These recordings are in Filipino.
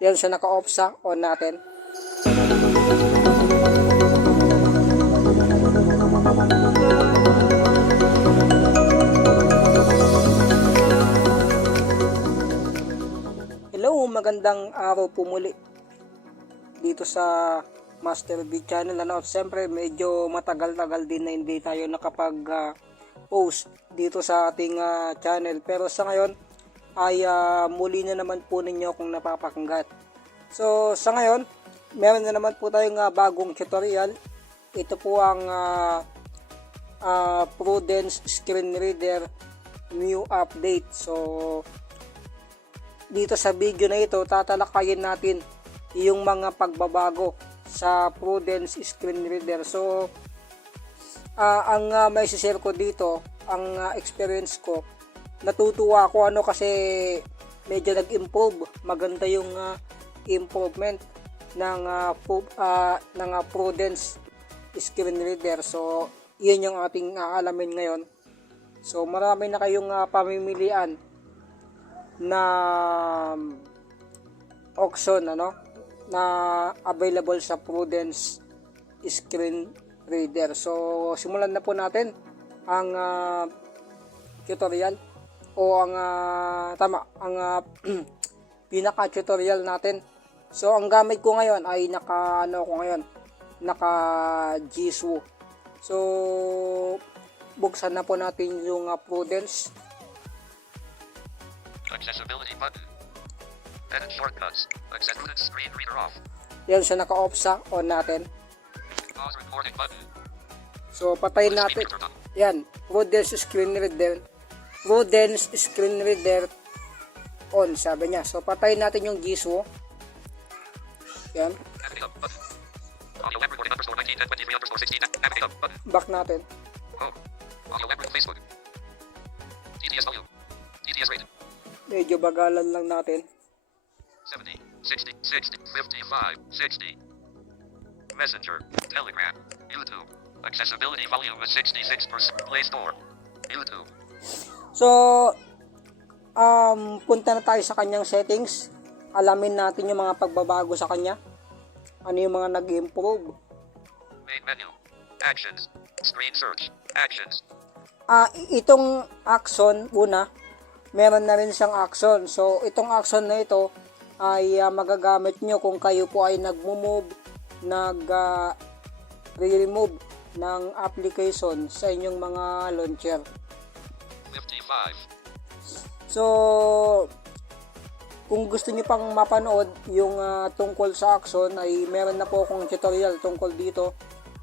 Yan siya naka-off sa on natin. Hello, magandang araw po muli dito sa Master B channel. Ano, siyempre medyo matagal-tagal din na hindi tayo nakapag ah, post dito sa ating ah, channel. Pero sa ngayon ay ah, muli na naman po ninyo akong napapakinggan. So sa ngayon, meron na naman po tayong ah, bagong tutorial. Ito po ang ah, ah, Prudence Screen Reader new update. So dito sa video na ito, tatalakayin natin yung mga pagbabago sa Prudence Screen Reader. So, ah, ang uh, may share ko dito, ang ah, experience ko, natutuwa ako ano kasi medyo nag-improve. Maganda yung ah, improvement ng pu- ah, ng ah, Prudence Screen Reader. So, yun yung ating aalamin ngayon. So, marami na kayong ah, pamimilian na um, auction ano na available sa Prudence screen reader. So simulan na po natin ang ah, tutorial o ang ah, tama ang ah, pinaka tutorial natin. So ang gamit ko ngayon ay naka ano ko ngayon naka Jisoo. So buksan na po natin yung ah, Prudence Accessibility button. Edit shortcuts. Access Prudence screen reader off. yan siya naka-off sa on natin. Pause recording button. So patayin natin. Yan, Prudence screen reader. Prudence screen reader on, sabi niya. So patayin natin yung Jisoo. Yan, Navigate up button. Audio web recording underscore 19 23 underscore 16. Navigate up button. back natin. Medyo bagalan lang natin. 70, 60, 60, 55, 60. Messenger, Telegram, YouTube. Accessibility volume is 66%. Play Store. YouTube. So, um, punta na tayo sa kanyang settings. Alamin natin yung mga pagbabago sa kanya. Ano yung mga nag-improve. Main menu. Actions. Screen search. Actions. Ah, itong action una, meron na rin siyang action. So, itong action na ito ay ah, magagamit nyo kung kayo po ay nagmo-move, nag ah, re-remove ng application sa inyong mga launcher. 55. So, kung gusto niyo pang mapanood yung ah, tungkol sa action ay meron na po akong tutorial tungkol dito.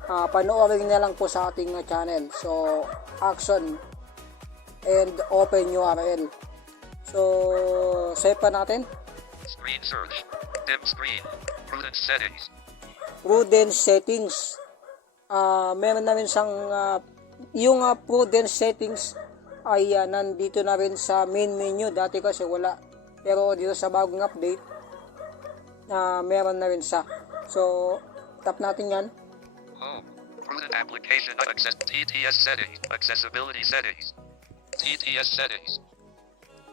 Ah, panoorin na lang po sa ating ah, channel. So, action and open URL. So, save pa natin. Screen search. Dim screen. Prudence settings. Prudence settings. Ah, meron na rin siyang ah, yung ah, prudence settings ay ah, nandito na rin sa main menu. Dati kasi wala. Pero dito sa bagong update, ah, meron na rin siya. So, tap natin yan. Home. Prudent application access TTS settings. Accessibility settings. TTS settings.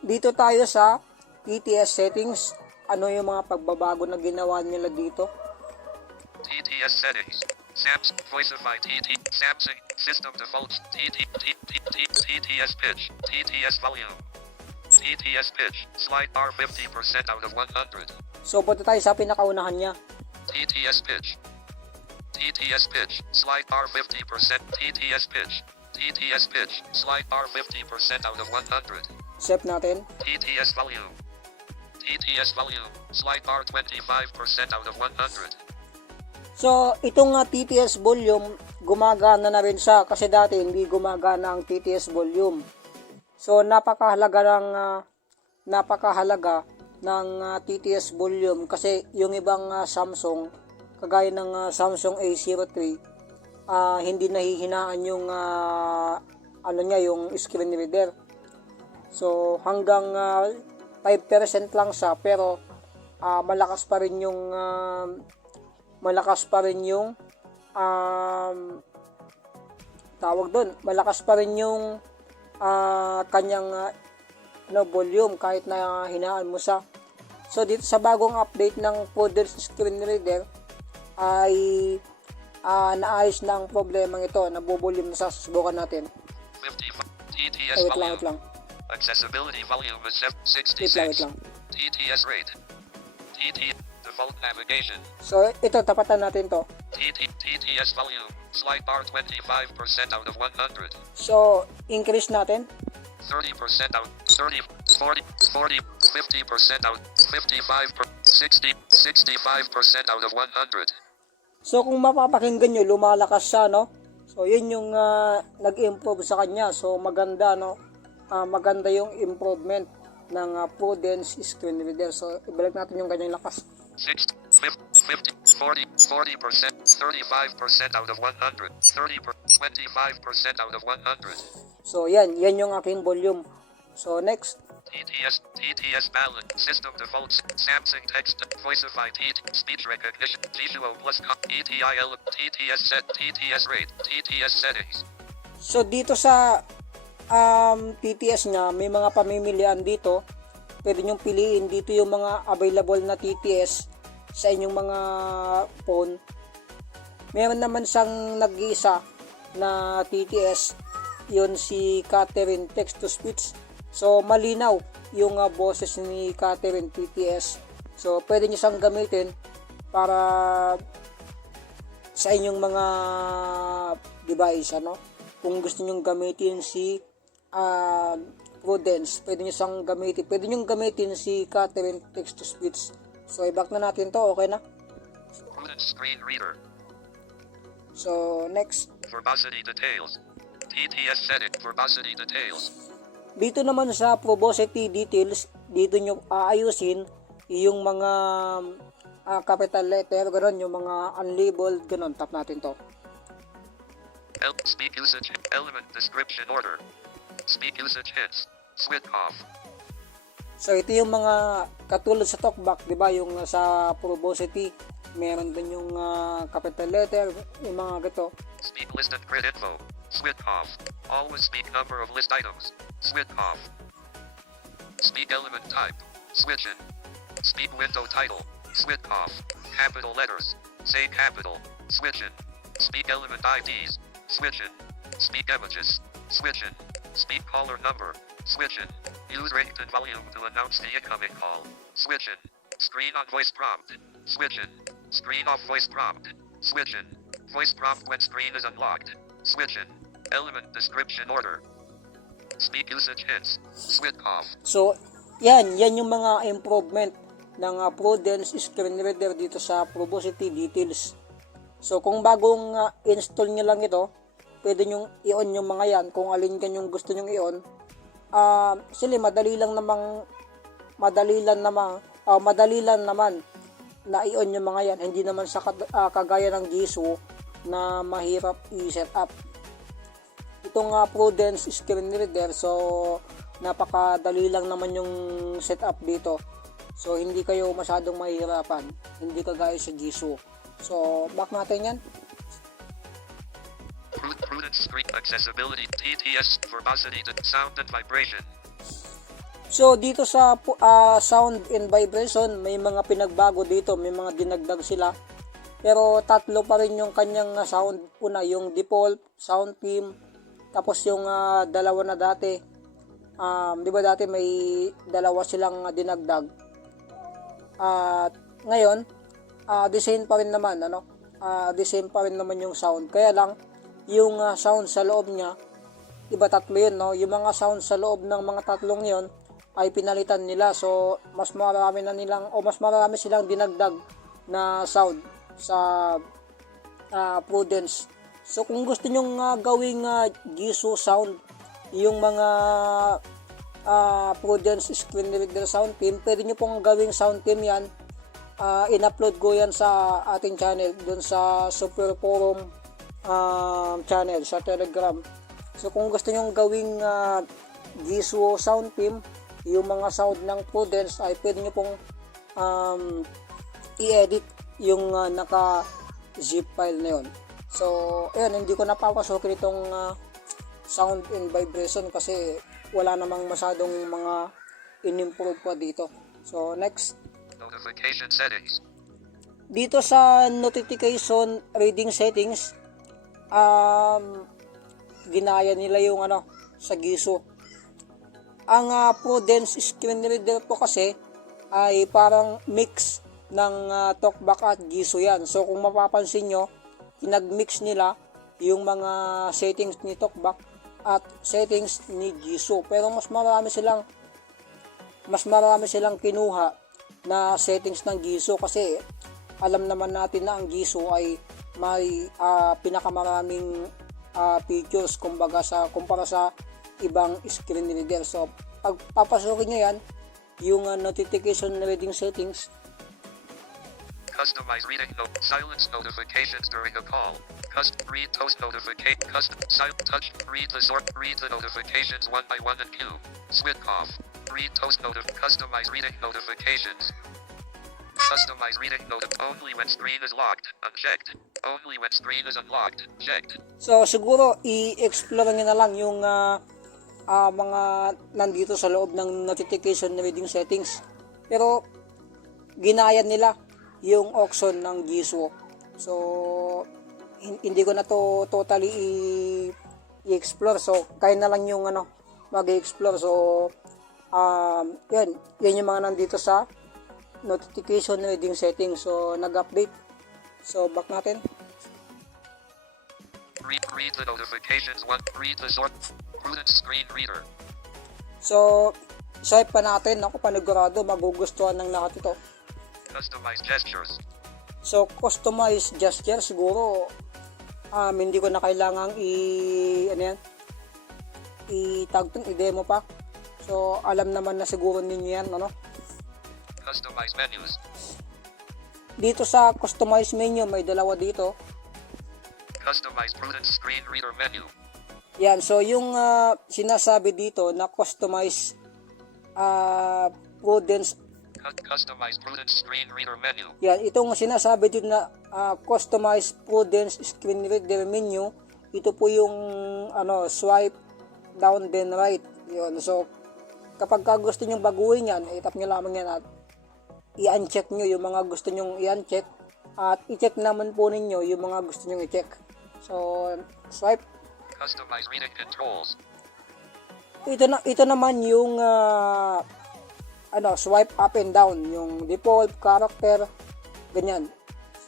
Dito tayo sa PTS settings. Ano yung mga pagbabago na ginawa nila dito? TTS settings. Samsung Voiceify TT Samsung System Defaults TT TTS pitch TTS volume TTS pitch slide bar 50% out of 100 So, punta tayo sa pinakaunahan niya. TTS pitch TTS pitch slide bar 50% TTS pitch TTS pitch slide bar 50% out of 100 Save natin. TTS volume TTS volume slide bar 25% out of 100 So, itong uh, TTS volume, gumagana na rin siya kasi dati hindi gumagana ang TTS volume. So, napakahalaga ng ah, napakahalaga ng ah, TTS volume kasi yung ibang ah, Samsung kagaya ng ah, Samsung A03 ah, hindi nahihinaan yung ah, ano niya yung screen reader. So, hanggang ah, 5% lang siya pero ah, malakas pa rin yung ah, malakas pa rin yung um, tawag doon, malakas pa rin yung ah, kanyang ah, ano, volume kahit na hinaan mo sa So dito sa bagong update ng Prudence screen reader ay ah, naayos na ang problema ito. Nabubulim na sa susubukan natin. 50. Ay, TTS wait lang, wait lang. Accessibility volume is sev- Wait lang, wait 66. lang. TTS rate. TT default navigation. So ito, tapatan natin to. TT TTS volume. Slide bar 25% out of 100. So, increase natin. 30% out. 30, 40, 40, 50% out. 55, per, 60, 65% out of 100. So kung mapapakinggan nyo, lumalakas siya, no? So yun yung ah, nag-improve sa kanya. So maganda, no? Ah, maganda yung improvement ng ah, Prudence screen reader. So ibalik natin yung kanyang lakas. 6, 50, 40, 40%, 35% out of 100. 30, per, 25% out of 100. So yan, yan yung aking volume. So next, TTS, TTS balance, system defaults, Samsung text, voiceify, TT, speech recognition, visual plus, ETIL, TTS set, TTS rate, TTS settings. so dito sa um, TTS niya, may mga pamimilian dito. Pwede nyong piliin dito yung mga available na TTS sa inyong mga phone. Meron naman siyang nag-iisa na TTS, yun si Catherine Text to Speech. So malinaw yung uh, boses ni Catherine TTS. So pwede nyo siyang gamitin para sa inyong mga device ano kung gusto niyo gamitin si ah, Prudence pwede niyo siyang gamitin. Pwede niyo gamitin si Catherine text to speech. So i-back na natin to okay na? Prudence screen reader, so next. Verbosity details, TTS setting, verbosity details, dito naman sa probosity details dito nyo aayusin yung mga ah, capital letter gano'n yung mga unlabeled gano'n. Tap natin to. L, speak usage, element description order, speak usage hits, switch off, So ito yung mga katulad sa talkback, 'di ba? Yung sa probosity, meron din yung uh, capital letter, yung mga gato. speak list and grid info, switch off, always speak number of list items, switch off, speak element type, switch in, speak window title, switch off, capital letters, say capital, switch in, speak element IDs, switch in, speak images, switch in, speak caller number, switch in, use rate and volume to announce the incoming call, switch in, screen on voice prompt, switch in, screen off voice prompt, switch in, voice prompt when screen is unlocked, switch in, element description order, speak usage hits, switch off, So yan, yan yung mga improvement ng uh, Prudence screen reader dito sa probosity details. So kung bagong uh, install nyo lang ito, pwede nyo i-on yung mga yan. Kung alin kan yung gusto nyo i-on. Ah, sili madali lang namang madali lang naman ah, madali lang naman na i-on yung mga yan. Hindi naman sa ah, kagaya ng Jisoo na mahirap i-set up. Itong uh, Prudence screen reader, so napakadali lang naman yung setup dito. So hindi kayo masyadong mahihirapan. Hindi kagaya sa Jisoo. So back natin yan. Pru- prudent screen accessibility, TTS, verbosity, sound and vibration, So dito sa ah, sound and vibration, may mga pinagbago dito, may mga dinagdag sila. Pero tatlo pa rin yung kanyang ah, sound. Una, yung default, sound theme, tapos yung ah, dalawa na dati. Um, di ba dati may dalawa silang dinagdag. At ngayon, ah the same pa rin naman, ano? Ah, the same pa rin naman yung sound. Kaya lang, yung ah, sound sa loob niya, iba tatlo yun, no? Yung mga sound sa loob ng mga tatlong yon ay pinalitan nila. So, mas marami na nilang, o mas marami silang dinagdag na sound sa ah, Prudence. So, kung gusto nyong ah, gawing uh, Jisoo sound, yung mga ah, Prudence screen reader sound team, pwede nyo pong gawing sound team yan. Ah, in-upload ko yan sa ating channel, dun sa Super Forum um, channel, sa Telegram. So, kung gusto nyo gawing uh, Jisoo sound team, yung mga sound ng Prudence ay pwede nyo pong um, i-edit yung uh, naka zip file na yun. So, ayun, hindi ko napapasokin itong uh, sound and vibration kasi wala namang masyadong mga in-improve pa dito. So, next. Notification settings. dito sa notification reading settings um ginaya nila yung ano sa giso. Ang ah, Prudence screen reader po kasi ay parang mix ng ah, talkback at giso yan. So kung mapapansin nyo pinag-mix nila yung mga settings ni talkback at settings ni giso. Pero mas marami silang mas marami silang kinuha na settings ng Giso kasi alam naman natin na ang Giso ay may ah, pinakamaraming ah, features kumbaga sa kumpara sa ibang screen reader. So pag papasukin nyo yan, yung ah, notification reading settings, Customize reading note. Silence notifications during a call. Custom read toast notificate. Custom silent touch. Read the sort. Read the notifications one by one and queue. Switch off. Read toast notif. Customize reading notifications. Customize reading notif. Only when screen is locked. Unchecked. Only when screen is unlocked. Checked. So siguro i-explore nyo na lang yung ah, ah, mga nandito sa loob ng notification reading settings. Pero ginaya nila yung auction ng Giso. So hin- hindi ko na to totally i-explore. So kaya na lang yung ano mag-explore. So um, yun, yun yung mga nandito sa notification reading settings. So nag-update. So back natin. Read read the notifications one. Read the sort. Prudent screen reader. So, swipe pa natin. Ako panigurado, magugustuhan ng lahat ito. Customize gestures. So, customize gesture siguro um, hindi ko na kailangang i ano yan i-tag to, i-demo pa. So, alam naman na siguro ninyo yan, ano? Customize menus. Dito sa customize menu, may dalawa dito. Customize prudent screen reader menu. Yan, so yung ah, sinasabi dito na customize ah, Prudence Cu- Customize prudent screen reader menu. Yan, itong sinasabi dito na ah, customize Prudence screen reader menu, ito po yung ano, swipe down then right. Yun. So, kapag ka gusto nyo baguhin yan, itap nyo lamang yan at i-uncheck nyo yung mga gusto nyo i-uncheck at i-check naman po ninyo yung mga gusto nyo i-check. So, swipe. Customize reading controls. Ito na ito naman yung ah, ano, swipe up and down, yung default character ganyan.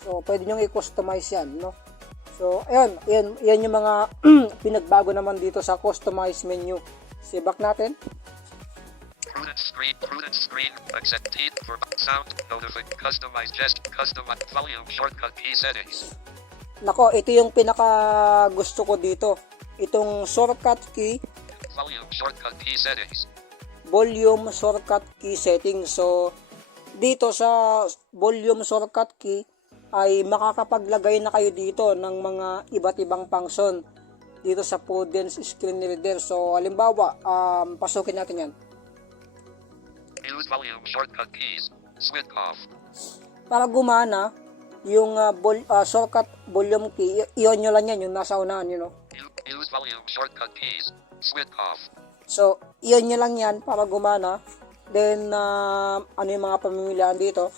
So, pwede nyo i-customize yan, no? So, ayun, yan, yan yung mga pinagbago naman dito sa customize menu. Si back natin. Prudent screen. Prudent screen. Accept T for sound. Notify. Customize gest. Customize volume shortcut key settings. Nako, ito yung pinaka gusto ko dito. Itong shortcut key, Volume shortcut key settings. volume shortcut key setting. So, dito sa volume shortcut key ay makakapaglagay na kayo dito ng mga iba't ibang function dito sa Prudence screen reader. So, halimbawa, um, pasukin natin yan. Use volume shortcut keys. Switch off. Para gumana, yung uh, vol- uh, shortcut volume key, i- i-on nyo lang yan, yung nasa unahan, you know. Use volume shortcut keys. Switch off. So, i-on nyo lang yan para gumana. Then, uh, ano yung mga pamimilian dito?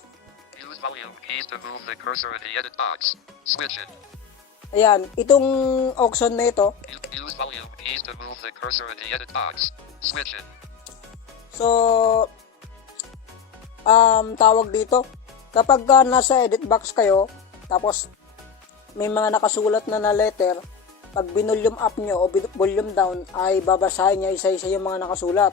Use volume keys to move the cursor in the edit box. Switch it. Ayan, itong auction na ito, Use volume keys to move the cursor in the edit box. Switch it. So, um, tawag dito, kapag ka nasa edit box kayo, tapos may mga nakasulat na na letter, pag binulyum up nyo o volume down, ay babasahin niya isa-isa yung mga nakasulat.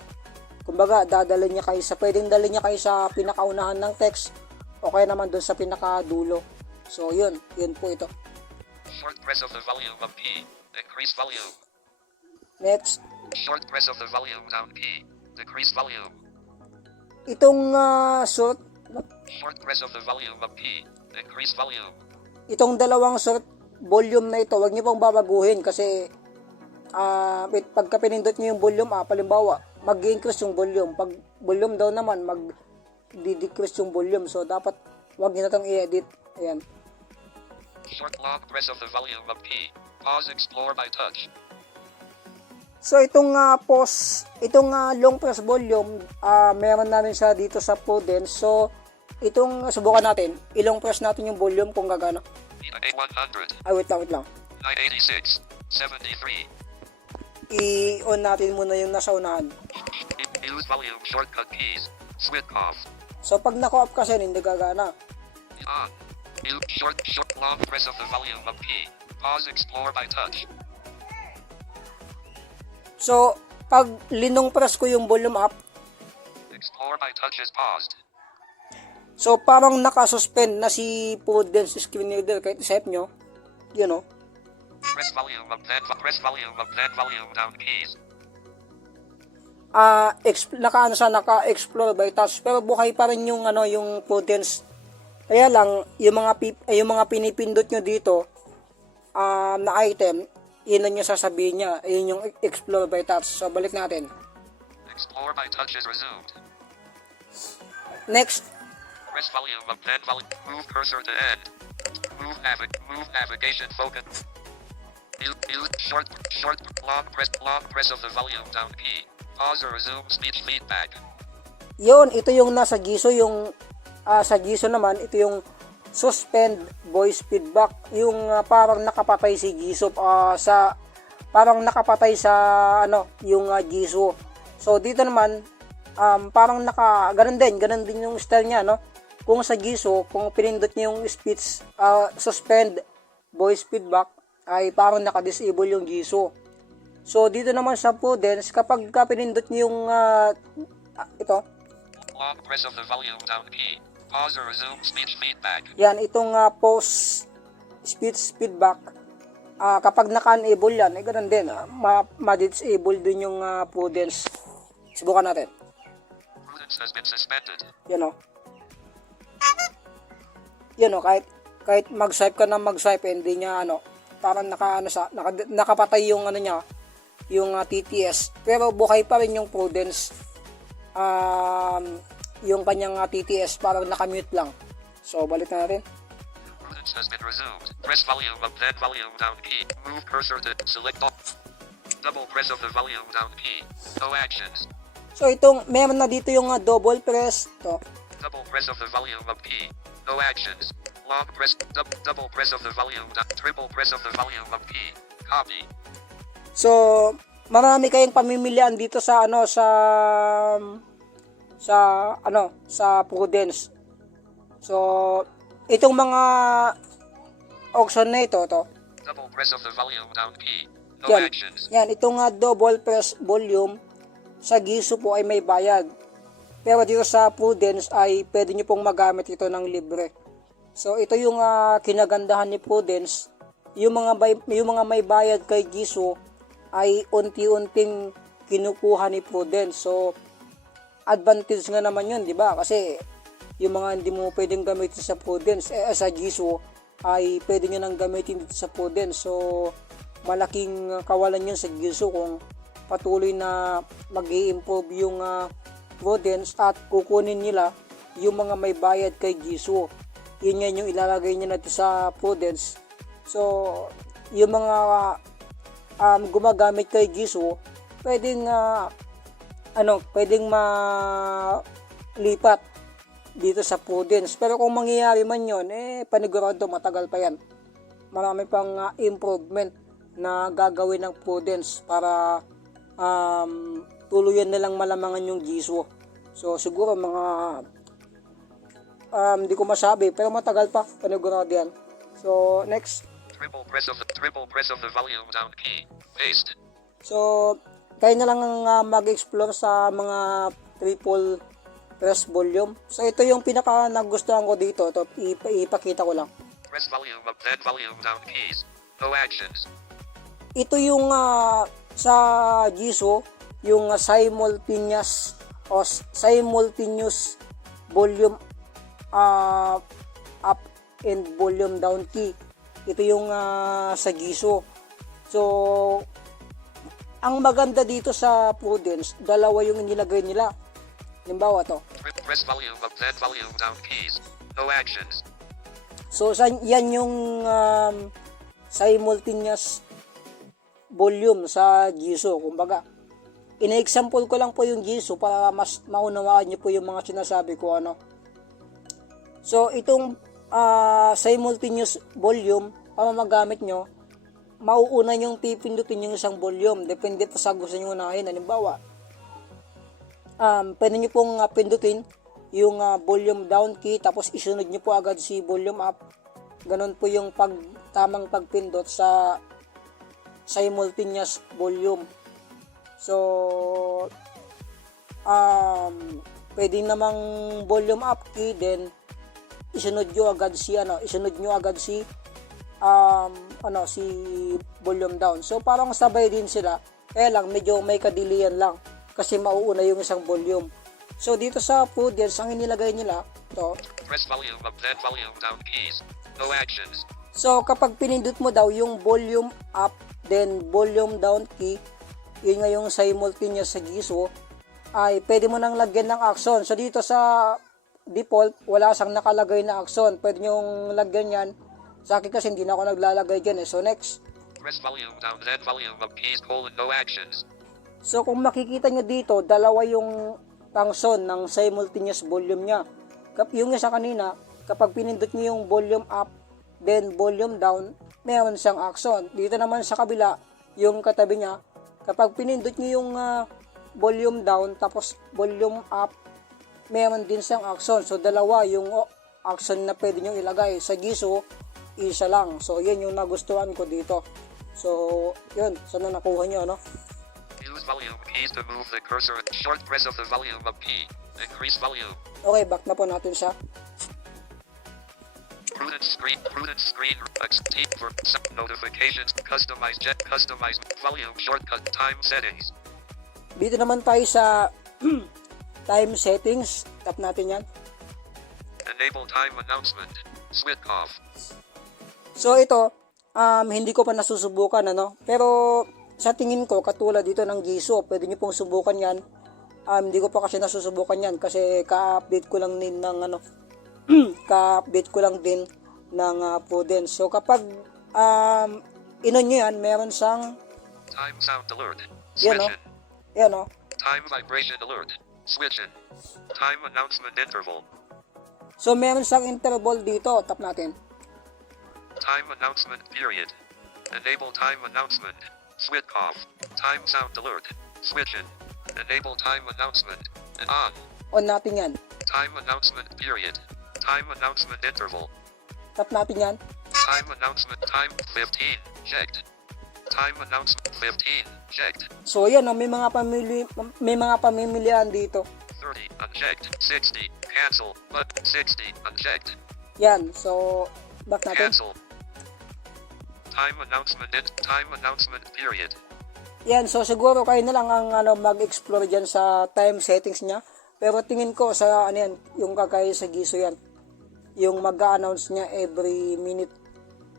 Kumbaga, dadalhin niya kayo sa, pwedeng dalhin niya kayo sa pinakaunahan ng text, o kaya naman dun sa pinakadulo. So, yun, yun po ito. Short press of the volume up key. Increase volume. Next, Short press of the volume down key. Decrease volume. Itong ah, short, Short press of the volume up key. Increase volume. itong dalawang short volume na ito, wag niyo pong babaguhin kasi ah wait, pagka pinindot niyo yung volume up, halimbawa, mag-increase yung volume. Pag volume down naman, mag decrease yung volume. So, dapat wag niyo na itong i-edit. Ayan. Short long press of the volume up key. Pause explore by touch. So, itong ah, pause, itong ah, long press volume, ah meron na rin siya dito sa Prudence. So, itong subukan natin, ilong press natin yung volume kung gagana. A100, Ay, wait lang, wait lang. 986, 73. I-on natin muna yung nasa unahan. Use volume shortcut keys. Switch off. So, pag naka-off kasi, hindi gagana. On. Short, short, long press of the volume up key. Pause explore by touch. So, pag linong press ko yung volume up, Explore by touch is paused. so parang nakasuspend na si Prudence screen reader kahit isip nyo. You know. Press volume up then press volume up then volume down keys. ah exp- naka ano sa naka-explore by touch pero buhay pa rin yung ano yung Prudence. Kaya lang yung mga pip, yung mga pinipindot nyo dito um, na item, lang yung sasabihin niya, yun yung explore by touch. So balik natin. Explore by touch is resumed. Next, Press volume up then volume. Move cursor to end. Move navig. Move navigation focus. Use short short long press long press of the volume down key. Pause or resume speech feedback. yun, ito yung nasa GISO, yung ah, sa GISO naman, ito yung suspend voice feedback, yung ah, parang nakapatay si GISO ah, sa parang nakapatay sa ano, yung uh, GISO. So dito naman um, parang naka ganun din, ganun din yung style niya, no? Kung sa GISO, kung pinindot niyo yung speech ah, suspend voice feedback ay parang naka-disable yung GISO. So dito naman sa Prudence, kapag ka pinindot niyo yung ah, ito, press of the volume down key. Pause or resume speech feedback. Yan, itong uh, post speech feedback, ah, kapag naka-enable yan, eh ganun din, ah, ma- ma-disable din yung ah, prudence. Subukan natin. Prudence has been suspended. Yan o. Yan o, kahit, kahit mag-swipe ka na mag-swipe, eh, hindi niya ano, parang naka, ano, sa, naka, nakapatay yung ano niya, yung ah, TTS. Pero buhay pa rin yung prudence. Um, yung kanyang ah, TTS parang nakamute lang. So, balik na natin. Prudence has been resumed. Press volume up then volume down key. Move cursor to select all. Double press of the volume down key. No actions. So itong meron na dito yung uh, double press to. Double press of the volume up key. No actions. Long press. Dub, double press of the volume down. Triple press of the volume up key. Copy. So marami kayong pamimilian dito sa ano sa sa ano sa Prudence. So itong mga auction na ito to. Double press of the volume down key. No Yan. actions. Yan itong uh, double press volume sa Giso po ay may bayad. Pero dito sa Prudence ay pwede nyo pong magamit ito ng libre. So ito yung ah, kinagandahan ni Prudence. Yung mga bay- yung mga may bayad kay Giso ay unti-unting kinukuha ni Prudence. So advantage nga naman yun, di ba? Kasi yung mga hindi mo pwedeng gamitin sa Prudence, eh, sa Giso, ay pwede nyo nang gamitin dito sa Prudence. So, malaking kawalan yun sa Giso kung patuloy na mag improve yung ah, Prudence at kukunin nila yung mga may bayad kay Giso. Yun yan yung ilalagay niya natin sa Prudence. So, yung mga um, gumagamit kay Giso, pwedeng ah, ano, pwedeng malipat dito sa Prudence. Pero kung mangyayari man yon eh, panigurado matagal pa yan. Marami pang ah, improvement na gagawin ng Prudence para um, tuluyan na lang malamangan yung Giso. So, siguro mga um, di ko masabi, pero matagal pa, panigurado yan. So, next. Triple press of the triple press of the volume down key. Paste. So, kayo na lang ang ah, mag-explore sa mga triple press volume. So, ito yung pinaka nagustuhan ko dito. Ito, ipa- ipakita ko lang. Press volume up then volume down keys. No actions. Ito yung ah, sa Giso, yung ah, simultaneous o simultaneous volume ah, up and volume down key. Ito yung ah, sa Giso. So, ang maganda dito sa Prudence, dalawa yung nilagay nila. Halimbawa to. Press volume up then volume down keys. No actions. So, yan yung um, simultaneous volume sa Giso. Kumbaga, ina-example ko lang po yung Giso para mas maunawaan niyo po yung mga sinasabi ko. Ano. So, itong ah, simultaneous volume, pamamagamit nyo, mauuna yung pipindutin yung isang volume. Depende pa sa gusto nyo unahin. Halimbawa, um, pwede nyo pong ah, pindutin yung ah, volume down key, tapos isunod nyo po agad si volume up. Ganon po yung pag, tamang pagpindot sa simultaneous volume. So, um, pwede namang volume up key, then isunod nyo agad si ano, isunod nyo agad si um, ano, si volume down. So, parang sabay din sila. Kaya lang, medyo may kadilian lang. Kasi mauuna yung isang volume. So, dito sa Prudence, ang inilagay nila, to, Press volume up then volume down keys. No actions. So, kapag pinindot mo daw yung volume up, then volume down key, yun nga yung simultaneous sa GISO, ay pwede mo nang lagyan ng action. So, dito sa default, wala siyang nakalagay na action. Pwede nyong lagyan yan. Sa akin kasi hindi na ako naglalagay dyan eh. So, next. Press volume down then volume up keys colon no actions. So, kung makikita nyo dito, dalawa yung function ng simultaneous volume niya. Kap yung isa kanina, kapag pinindot nyo yung volume up, then volume down, meron siyang action. Dito naman sa kabila, yung katabi niya, kapag pinindot nyo yung ah, volume down, tapos volume up, meron din siyang action. So, dalawa yung oh, action na pwede nyo ilagay. Sa GISO, isa lang. So, yun yung nagustuhan ko dito. So, yun. Sana nakuha nyo, no? Use volume keys to move the cursor. Short press of the volume up key. Increase volume. Okay, back na po natin siya. Prudent screen. Prudent screen. X T for s- notifications. Customize jet. Customize volume shortcut. Time settings. Dito naman tayo sa time settings. Tap natin yan. Enable time announcement. Switch off. So ito, um, hindi ko pa nasusubukan ano. Pero sa tingin ko, katulad dito ng Giso, pwede nyo pong subukan yan. Um, hindi ko pa kasi nasusubukan yan kasi ka-update ko lang din ng ano, ka-update ko lang din ng uh, Prudence. So kapag um, inon nyo yan, meron siyang, Time sound alert. Yan, Switch in. yan o, Time vibration alert. Switch in. Time announcement interval. So meron siyang interval dito, tap natin. Time announcement period. Enable time announcement. Switch off. Time sound alert. Switch in. Enable time announcement. And on. On natin yan. Time announcement period. Time announcement interval. Tap natin yan. Time announcement time 15. Checked. Time announcement 15. Checked. So yan, oh, may mga pamili may mga pamimilian dito. 30. Unchecked. 60. Cancel. But 60. Unchecked. Yan. So back natin. Cancel. Time announcement it. Time announcement period. Yan, so siguro kayo na lang ang ano mag-explore diyan sa time settings niya. Pero tingin ko sa ano yan, yung kakaya sa Giso yan. Yung mag-announce niya every minute.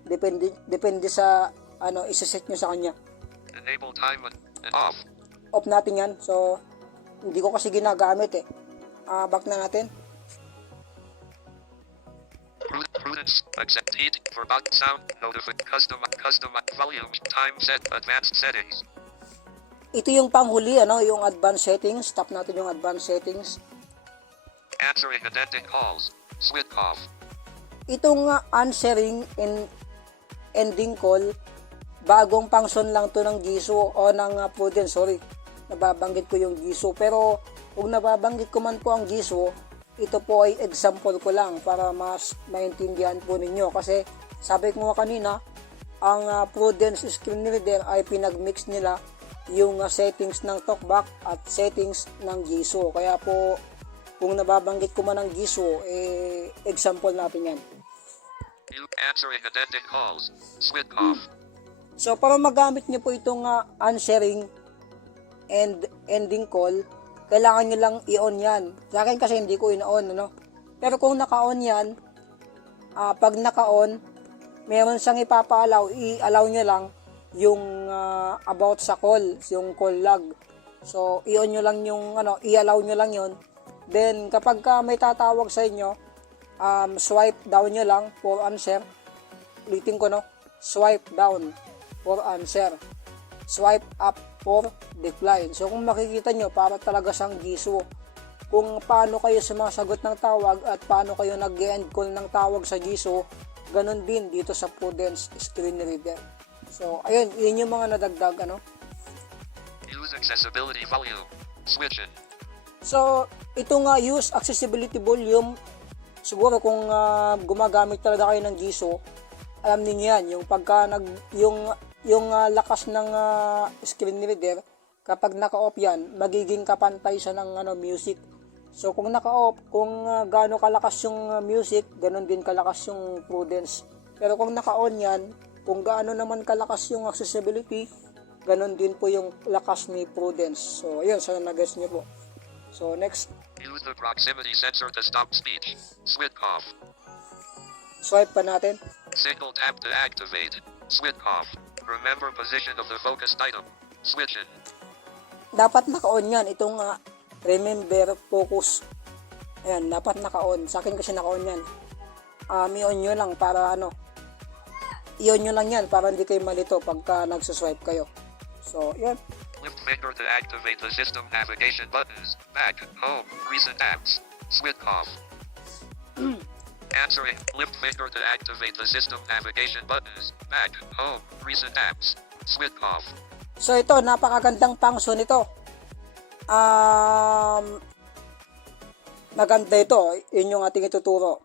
Depende depende sa ano isa-set niyo sa kanya. Enable time and, and off. Off natin yan. So hindi ko kasi ginagamit eh. Ah, back na natin. Pru- Prudence. Accept heat. For bug sound. Notify. Custom. Custom. Volume. Time set. Advanced settings. Ito yung panghuli ano, yung advanced settings. Tap natin yung advanced settings. Answering and ending calls. Switch off. Itong uh, answering and ending call, bagong function lang to ng Giso o ng uh, Prudence, sorry. Nababanggit ko yung Giso. Pero kung nababanggit ko man po ang Giso, ito po ay example ko lang para mas maintindihan po ninyo. Kasi sabi ko nga kanina, ang uh, Prudence screen reader ay pinagmix nila yung uh, settings ng talkback at settings ng Giso. Kaya po, kung nababanggit ko man ang Giso, eh, example natin yan. You answering and ending calls. Switch off. So, para magamit nyo po itong ah, answering and ending call, kailangan nyo lang i-on yan. Sa akin kasi hindi ko in-on, ano? Pero kung naka-on yan, ah, pag naka-on, meron siyang ipapaalaw, i-allow nyo lang yung ah, about sa call, yung call log. So, i-on nyo lang yung, ano, i-allow nyo lang yon Then, kapag ka may tatawag sa inyo, um, swipe down nyo lang for answer. Ulitin ko, no? Swipe down for answer. Swipe up for decline. So, kung makikita nyo, para talaga siyang giso. kung paano kayo sumasagot ng tawag at paano kayo nag-end call ng tawag sa GISO, ganun din dito sa Prudence Screen Reader. So, ayun, yun yung mga nadagdag, ano. Use accessibility volume. Switch it. So, ito nga use accessibility volume. Siguro kung ah, gumagamit talaga kayo ng GISO, alam niyo yan, yung pagka nag yung yung ah, lakas ng ah, screen reader, kapag naka-off yan, magiging kapantay siya ng ano music. So kung naka-off, kung ah, gaano kalakas yung ah, music, ganun din kalakas yung prudence. Pero kung naka-on yan, kung gaano naman kalakas yung accessibility, ganun din po yung lakas ni prudence. So ayun, sana na-guess niyo po. So next, Use the proximity sensor to stop speech. Switch off. swipe pa natin. Single tap to activate. Switch off. Remember position of the focused item. Switch it. Dapat naka-on yan. Itong ah, remember focus. Ayan, dapat naka-on. Sa akin kasi naka-on yan. Um, i-on nyo lang para ano. I-on nyo lang yan para hindi kayo malito pagka nagsuswipe kayo. So, yan. Lift finger to activate the system navigation buttons. Back, home, recent apps. Switch off. Answering. Lift finger to activate the system navigation buttons. Back, home, recent apps. Switch off. So, ito, napakagandang function ito. Um, maganda ito. Yun yung ating ituturo.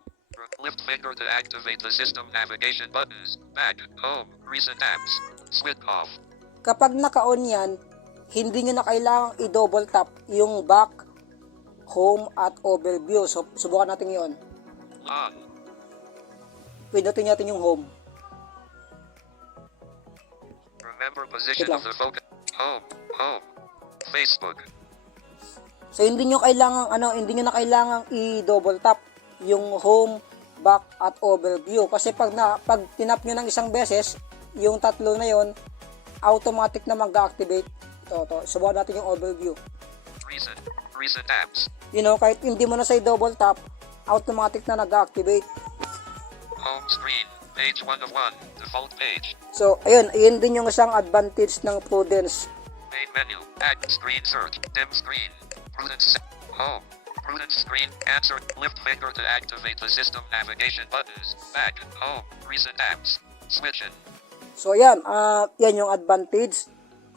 Lift finger to activate the system navigation buttons. Back, home, recent apps. Switch off. Kapag naka-on yan, hindi nyo na kailangang i-double tap yung back, home, at overview. So, subukan natin yon. On. Pindutin natin yung home. Remember position of the focus. Home, home. Facebook. So, hindi nyo kailangang, ano, hindi nyo na kailangang i-double tap yung home, back, at overview. Kasi pag, na, pag tinap nyo ng isang beses, yung tatlo na yon automatic na mag-activate. Ito, ito. Subukan natin yung overview. Recent. Recent apps. You know, kahit hindi mo na sa double tap, automatic na nag-activate. Home screen. Page 1 of 1. Default page. So, ayun, ayun din yung isang advantage ng Prudence. Main menu. Act screen search. Dim screen. Prudence. Home. Prudence screen. Answer. Lift finger to activate the system navigation buttons. Back. Home. Recent apps. Switch it. So, ayan, ah yan yung advantage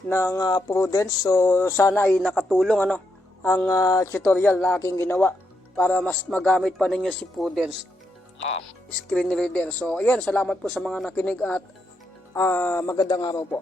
ng ah, Prudence. So, sana ay nakatulong ano, ang ah, tutorial na aking ginawa para mas magamit pa ninyo si Prudence ah. screen reader. So, ayan, salamat po sa mga nakinig at uh, magandang araw po.